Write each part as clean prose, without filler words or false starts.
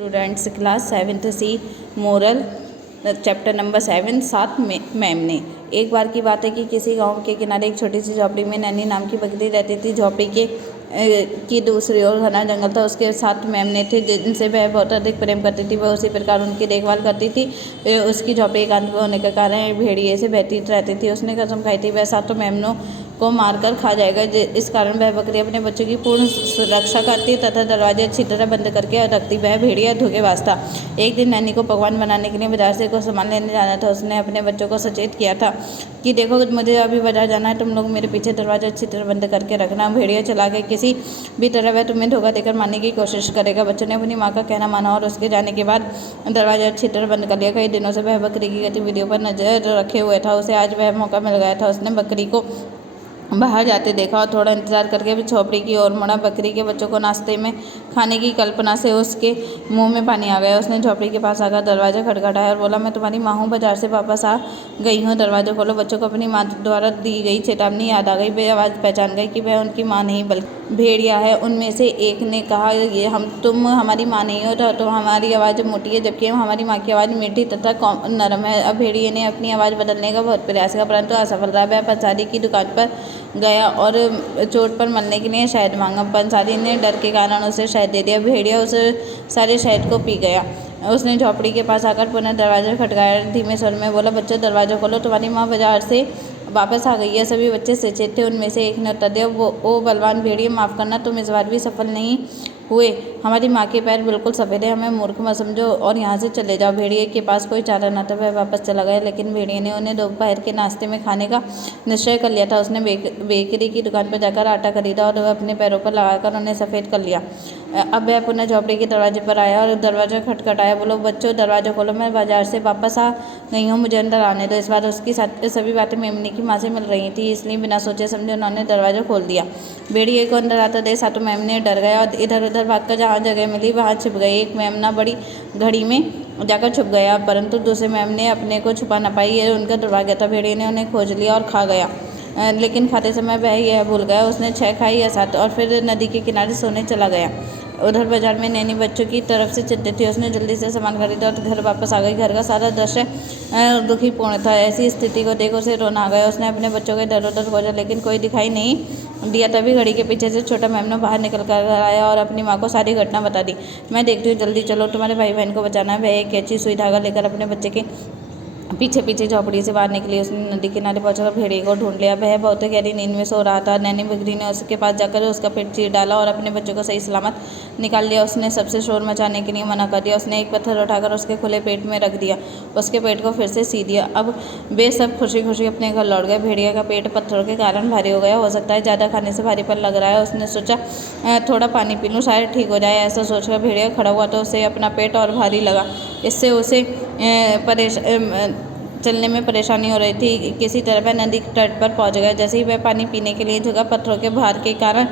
Students class 7th सी moral chapter number 7 सात ma'am ने। एक बार की बात है कि किसी गांव के किनारे एक छोटी सी झोपड़ी में नैनी नाम की बकरी रहती थी। झोपड़ी की दूसरी ओर घना जंगल था। उसके साथ मेमने थे जिनसे वह बहुत अधिक प्रेम करती थी। वह उसी प्रकार उनकी देखभाल करती थी। उसकी झोपड़ी एकांत में होने के कारण भेड़िए से बहती रहती थी। उसने कसम खाई थी वह सातों मेमनों को मारकर खा जाएगा। इस कारण वह बकरी अपने बच्चों की पूर्ण सुरक्षा करती तथा दरवाजे अच्छी तरह बंद करके रखती। वह भेड़िया धोखेबाज था। एक दिन नैनी को पकवान बनाने के लिए बाजार से कुछ सामान लेने जाना था। उसने अपने बच्चों को सचेत किया था कि देखो मुझे अभी बाजार जाना है, तुम लोग मेरे पीछे दरवाजा अच्छी तरह बंद करके रखना। भेड़िया चला के किसी भी तरह वह तुम्हें धोखा देकर मारने की कोशिश करेगा। बच्चों ने अपनी माँ का कहना माना और उसके जाने के बाद दरवाजा अच्छी तरह बंद कर लिया। कई दिनों से वह बकरी की गतिविधियों पर नजर रखे हुए था। उसे आज वह मौका मिल गया था। उसने बकरी को बाहर जाते देखा और थोड़ा इंतजार करके भी झोपड़ी की ओर मुड़ा। बकरी के बच्चों को नाश्ते में खाने की कल्पना से उसके मुंह में पानी आ गया। उसने झोपड़ी के पास आकर दरवाजा खटखटाया और बोला, मैं तुम्हारी माँ हूँ, बाजार से वापस आ गई हूँ, दरवाजा खोलो। बच्चों को अपनी माँ द्वारा दी गई चेतावनी याद आ गई। वे आवाज़ पहचान गई कि वह उनकी माँ नहीं बल्कि भेड़िया है। उनमें से एक ने कहा, ये तुम हमारी माँ नहीं हो तो हमारी आवाज़ मोटी है, जबकि हमारी माँ की आवाज़ मीठी तथा नरम है। अब भेड़िए ने अपनी आवाज़ बदलने का बहुत प्रयास किया परंतु असफल रहा। वह पंसारी की दुकान पर गया और चोट पर मलने के लिए शहद मांगा। पंसारी ने डर के कारण उसे शहद दे दिया। भेड़िया उस सारे शहद को पी गया। उसने झोपड़ी के पास आकर पुनः दरवाजा खटकाया। धीमे स्वर में बोला, बच्चों दरवाजा खोलो, तुम्हारी माँ बाजार से वापस आ गई है। सभी बच्चे सचेत थे। उनमें से एक ने उत्तर दिया, ओ बलवान भेड़िया, माफ़ करना, तुम इस बार भी सफल नहीं हुए। हमारी माँ के पैर बिल्कुल सफ़ेद है, हमें मूर्ख मत समझो और यहाँ से चले जाओ। भेड़िए के पास कोई चारा न था। वह वापस चला गया, लेकिन भेड़िए ने उन्हें दोपहर के नाश्ते में खाने का निश्चय कर लिया था। उसने बेकरी की दुकान पर जाकर आटा खरीदा और वह अपने पैरों पर लगाकर उन्हें सफ़ेद कर लिया। अब वह पुनः झोपड़ी के दरवाजे पर आया और दरवाजा खटखटाया। बोलो, बच्चों दरवाजा खोलो, मैं बाजार से वापस आ गई हूँ, मुझे अंदर आने दो। इस बार उसकी सभी बातें मेमने की माँ से मिल रही थी, इसलिए बिना सोचे समझे उन्होंने दरवाजा खोल दिया। भेड़िए को अंदर आता देख सातों मेमने डर गया और इधर उधर भागकर जहाँ जगह मिली वहाँ छिप गए। एक मेमना बड़ी घड़ी में जाकर छुप गया, परंतु दूसरे मेमने अपने को छुपा न पाई। ये उनका दुर्भाग्य था। भेड़िए ने उन्हें खोज लिया और खा गया, लेकिन खाते समय वह यह भूल गया। उसने 6 खाई या 7 और फिर नदी के किनारे सोने चला गया। उधर बाजार में नैनी बच्चों की तरफ से चिंतित थी। उसने जल्दी से सामान खरीदा और घर वापस आ गई। घर का सारा दृश्य दुखीपूर्ण था। ऐसी स्थिति को देख उसे रोना आ गया। उसने अपने बच्चों को इधर उधर खोजा, लेकिन कोई दिखाई नहीं दिया। तभी घड़ी के पीछे से छोटा मेमना बाहर निकल कर आया और अपनी माँ को सारी घटना बता दी। मैं देखती हूँ, जल्दी चलो, तुम्हारे भाई बहन को बचाना है। वह एक कैंची सुई धागा लेकर अपने बच्चे के पीछे पीछे झोपड़ी से बाहर निकली। उसने नदी किनारे पहुंचकर भेड़िए को ढूंढ लिया। वह बहुत गहरी नींद में सो रहा था। नैनी बकरी ने उसके पास जाकर उसका पेट चीर डाला और अपने बच्चों को सही सलामत निकाल लिया। उसने सबसे शोर मचाने के लिए मना कर दिया। उसने एक पत्थर उठाकर उसके खुले पेट में रख दिया, उसके पेट को फिर से सी दिया। अब वे सब खुशी खुशी अपने घर लौट गए। भेड़िया का पेट पत्थरों के कारण भारी हो गया। हो सकता है ज़्यादा खाने से भारीपन लग रहा है। उसने सोचा थोड़ा पानी पी लूँ, शायद ठीक हो जाए। ऐसा सोचकर भेड़िया खड़ा हुआ तो उसे अपना पेट और भारी लगा। इससे उसे चलने में परेशानी हो रही थी। किसी तरह वह नदी के तट पर पहुंच गया। जैसे ही वह पानी पीने के लिए झुका, पत्थरों के भार के कारण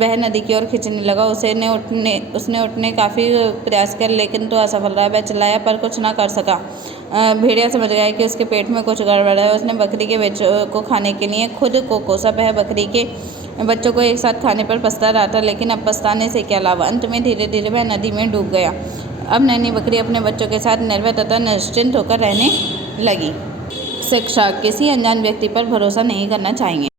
वह नदी की ओर खींचने लगा। उसने उठने काफ़ी प्रयास किया, लेकिन तो असफल रहा। वह चिल्लाया पर कुछ ना कर सका। भेड़िया समझ गया कि उसके पेट में कुछ गड़बड़ है। उसने बकरी के बच्चों को खाने के लिए खुद को कोसा। वह बकरी के बच्चों को एक साथ खाने पर पछता रहा था, लेकिन अब पछताने से क्या लाभ। अंत में धीरे धीरे वह नदी में डूब गया। अब नैनी बकरी अपने बच्चों के साथ निर्भय तथा निश्चिंत होकर रहने लगी। शिक्षा, किसी अनजान व्यक्ति पर भरोसा नहीं करना चाहिए।